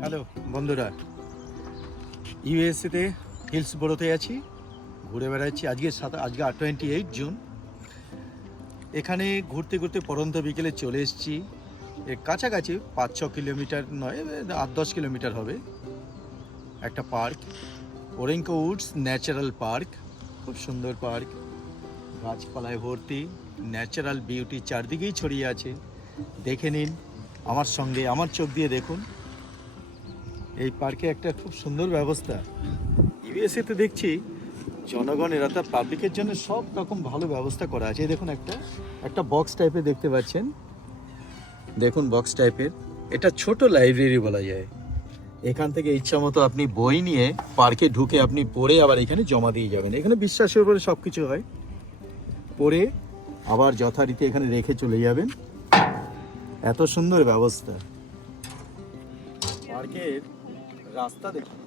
Hello, বন্ধুরা। ইউএসএতে hills বড়োতে আছি, ঘুরে বেড়াচ্ছি। আজকে সাত, আজকে টোয়েন্টি এইট জুন এখানে ঘুরতে ঘুরতে পরন্ত বিকেলে চলে এসেছি। এর কাছাকাছি পাঁচ, ছ কিলোমিটার নয়, আট, দশ কিলোমিটার হবে। একটা park Orenco woods natural park খুব সুন্দর পার্ক। গাছপালায় ভর্তি ন্যাচারাল বিউটি চারদিকেই ছড়িয়ে আছে। দেখে নিন, আমার সঙ্গে আমার চোখ দিয়ে দেখুন। এই পার্কে একটা খুব সুন্দর ব্যবস্থা। ইউএসএতে দেখছি জনগণের অর্থাৎ পাবলিকের জন্য সব রকম ভালো ব্যবস্থা করা আছে। দেখুন একটা একটা বক্স টাইপের দেখতে পাচ্ছেন। দেখুন বক্স টাইপের এটা ছোট লাইব্রেরি বলা যায়। এখান থেকে ইচ্ছা মতো আপনি বই নিয়ে পার্কে ঢুকে আপনি পড়ে আবার এখানে জমা দিয়ে যাবেন। এখানে বিশ্বাসের উপরে সব কিছু হয়। পড়ে আবার যথারীতি এখানে রেখে চলে যাবেন। এত সুন্দর ব্যবস্থা। পার্কের রাস্তা দেখুন।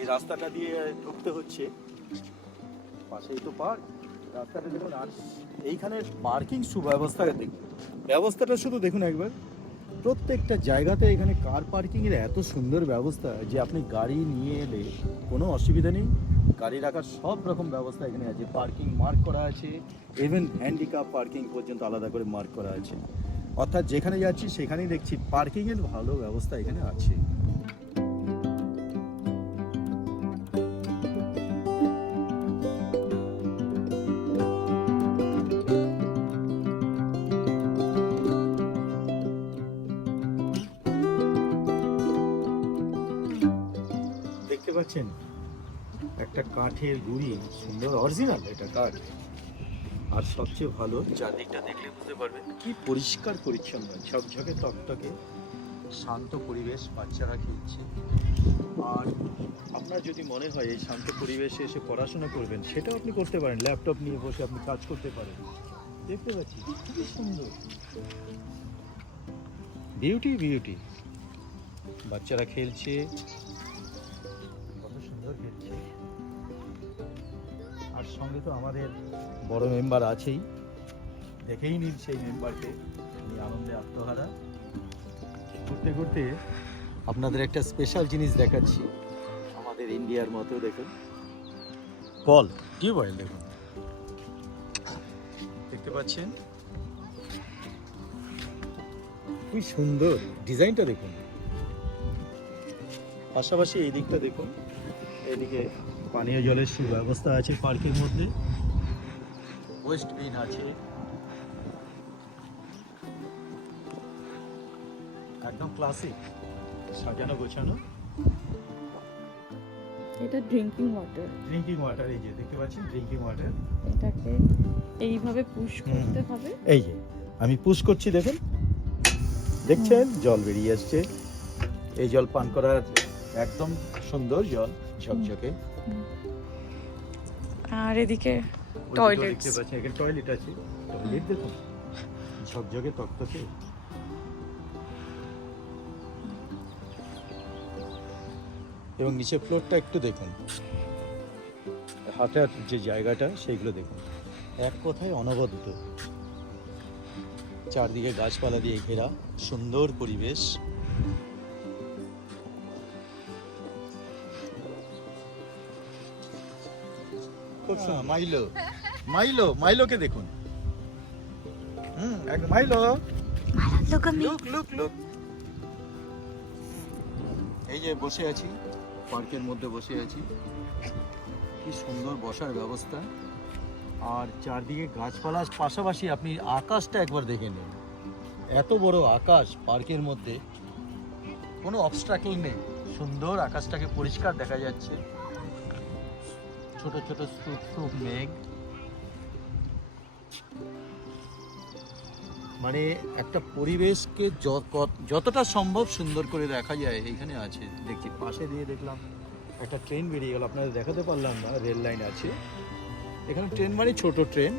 এই রাস্তাটা দিয়ে ঢুকতে হচ্ছে। পাশেই তো পার্ক। রাস্তাটা দেখুন, আর এইখানে পার্কিং সুব্যবস্থা দেখুন। ব্যবস্থাটা শুধু দেখুন একবার। প্রত্যেকটা জায়গাতে এখানে কার পার্কিংয়ের এত সুন্দর ব্যবস্থা যে আপনি গাড়ি নিয়ে এলে কোনো অসুবিধা নেই। গাড়ি রাখার সব রকম ব্যবস্থা এখানে আছে। পার্কিং মার্ক করা আছে। ইভেন হ্যান্ডিক্যাপ পার্কিং পর্যন্ত আলাদা করে মার্ক করা আছে। অর্থাৎ যেখানে যাচ্ছি সেখানেই দেখছি পার্কিংয়ের ভালো ব্যবস্থা এখানে আছে। পাচ্ছেন? একটা কাঠের গুড়ি, সুন্দর অরিজিনাল এটা কাঠ। আর সবচেয়ে ভালো, চারদিকটা দেখলে বুঝতে পারবেন কি পরিষ্কার পরিচ্ছন্ন, ঝকঝকে তকতকে শান্ত পরিবেশ বাচ্চারা খেলছে। আর আপনার যদি মনে হয় এই শান্ত পরিবেশে এসে পড়াশোনা করবেন, সেটাও আপনি করতে পারেন। ল্যাপটপ নিয়ে বসে আপনি কাজ করতে পারেন। দেখতে পাচ্ছি খুবই সুন্দর। বিউটি বিউটি বাচ্চারা খেলছে সঙ্গে তো আমাদের বড় মেম্বার আছেই। দেখেই নিন সেই মেম্বারকে আনন্দে আত্মহারা। ঘুরতে ঘুরতে আপনাদের একটা স্পেশাল জিনিস দেখাচ্ছি, আমাদের ইন্ডিয়ার মতো দেখুন। কল টিউবওয়েল দেখুন? দেখতে পাচ্ছেন? খুবই সুন্দর ডিজাইনটা দেখুন। পাশাপাশি এই দিকটা দেখুন, এদিকে পানীয় জলের সুব্যবস্থা আছে পার্কের মধ্যে। ওয়েস্ট বিন আছে একদম ক্লাসিক সাজানো গোছানো। এটা ড্রিঙ্কিং ওয়াটার ড্রিঙ্কিং ওয়াটার এই যে দেখতে পাচ্ছেন? ড্রিঙ্কিং ওয়াটার এটাকে এইভাবে পুশ করতে হবে। এই যে আমি পুশ করছি দেখুন। দেখছেন? জল বেরিয়ে আসছে। এই জল পান করার একদম সুন্দর জল ঝকঝকে। আর এদিকে এখানে টয়লেট আছে। টয়লেট দেখুন ঝকঝকে তক্তকে এবং নিচে ফ্লোরটা একটু দেখুন। হাঁটার যে জায়গাটা সেইগুলো দেখুন। এক কথায় অনবদ্য। চারদিকে গাছপালা দিয়ে ঘেরা। সুন্দর পরিবেশ। খুব সুন্দর। মাইলো। মাইলো মাইলোকে দেখুন। হুম এক মাইলো। Look look look. এই যে বসে আছি পার্কের মধ্যে বসে আছি। কি সুন্দর বসার ব্যবস্থা। আর চারদিকে গাছপালার পাশাপাশি আপনি আকাশটা একবার দেখে নিন। এত বড় আকাশ পার্কের মধ্যে। কোনো অবস্ট্রাকল নেই। সুন্দর আকাশটাকে পরিষ্কার দেখা যাচ্ছে। ছোট ছোট স্তূপ স্তূপ মেঘ। মানে একটা পরিবেশকে যত- যতটা সম্ভব সুন্দর করে দেখা যায় এখানে আছে। দেখছি পাশে দিয়ে দেখলাম একটা ট্রেন বেরিয়ে গেল, আপনাদের দেখাতে পারলাম না, রেল লাইন আছে। এখানে ট্রেন মানে ছোট ট্রেন,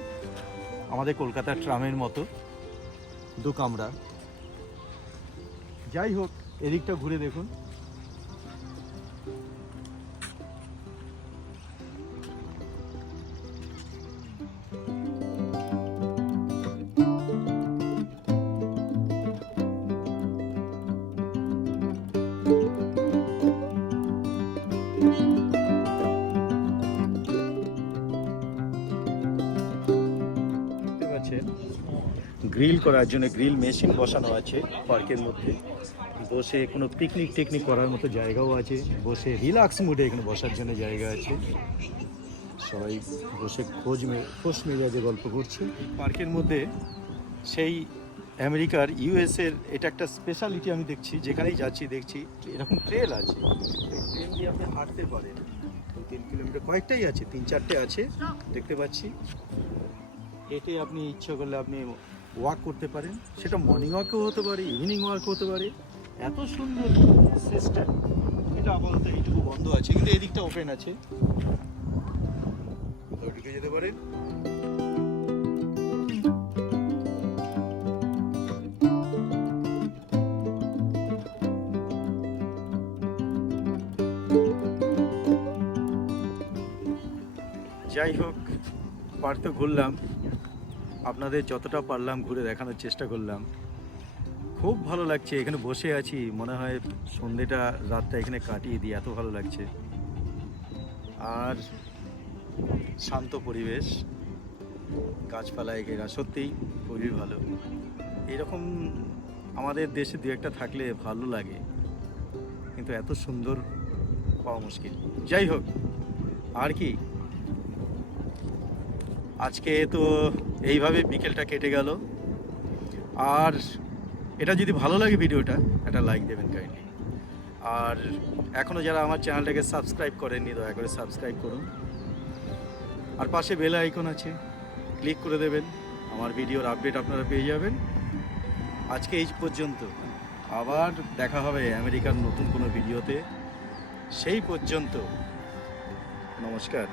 আমাদের কলকাতার ট্রামের মতো, দু কামরা। যাই হোক, এদিকটা ঘুরে দেখুন। গ্রিল করার জন্য গ্রিল মেশিন বসানো আছে পার্কের মধ্যে। বসে কোনো পিকনিক টেকনিক করার মতো জায়গাও আছে। বসে রিল্যাক্স মুডে এখানে বসার জন্য জায়গা আছে। সবাই বসে খোঁজ খোঁজ মেজাজে গল্প করছে। পার্কের মধ্যে সেই আমেরিকার ইউএসের এটা একটা স্পেশালিটি আমি দেখছি, যেখানেই যাচ্ছি দেখছি এরকম ট্রেল আছে। ট্রেন দিয়ে আপনি হাঁটতে পারেন। তিন কিলোমিটার কয়েকটাই আছে, তিন চারটে আছে, দেখতে পাচ্ছি। হেঁটে আপনি ইচ্ছে করলে আপনি ওয়াক করতে পারেন। সেটা মর্নিং ওয়াকও হতে পারে ইভিনিং ওয়াক হতে পারে। এত সুন্দর সিস্টেম এটা আপাতত এইটুকু বন্ধ আছে, কিন্তু এদিকটা ওপেন আছে। ওইদিকে যেতে পারেন। যাই হোক পার্ক তো ঘুরলাম। আপনাদের যতটা পারলাম ঘুরে দেখানোর চেষ্টা করলাম। খুব ভালো লাগছে, এখানে বসে আছি। মনে হয় সন্ধেটা, রাতটা এখানে কাটিয়ে দিই, এত ভালো লাগছে। আর শান্ত পরিবেশ, গাছপালা এরা সত্যিই খুবই ভালো। এরকম আমাদের দেশে দু একটা থাকলে ভালো লাগে, কিন্তু এত সুন্দর পাওয়া মুশকিল। যাই হোক, আর কি? আজকে তো এইভাবে বিকেলটা কেটে গেল। আর এটা যদি ভালো লাগে ভিডিওটা, একটা লাইক দেবেন কাইন্ডলি আর এখনও যারা আমার চ্যানেলটাকে সাবস্ক্রাইব করেননি, দয়া করে সাবস্ক্রাইব করুন। আর পাশে বেল আইকন আছে ক্লিক করে দেবেন। আমার ভিডিওর আপডেট আপনারা পেয়ে যাবেন। আজকে এই পর্যন্ত। আবার দেখা হবে আমেরিকার নতুন কোনো ভিডিওতে। সেই পর্যন্ত। নমস্কার।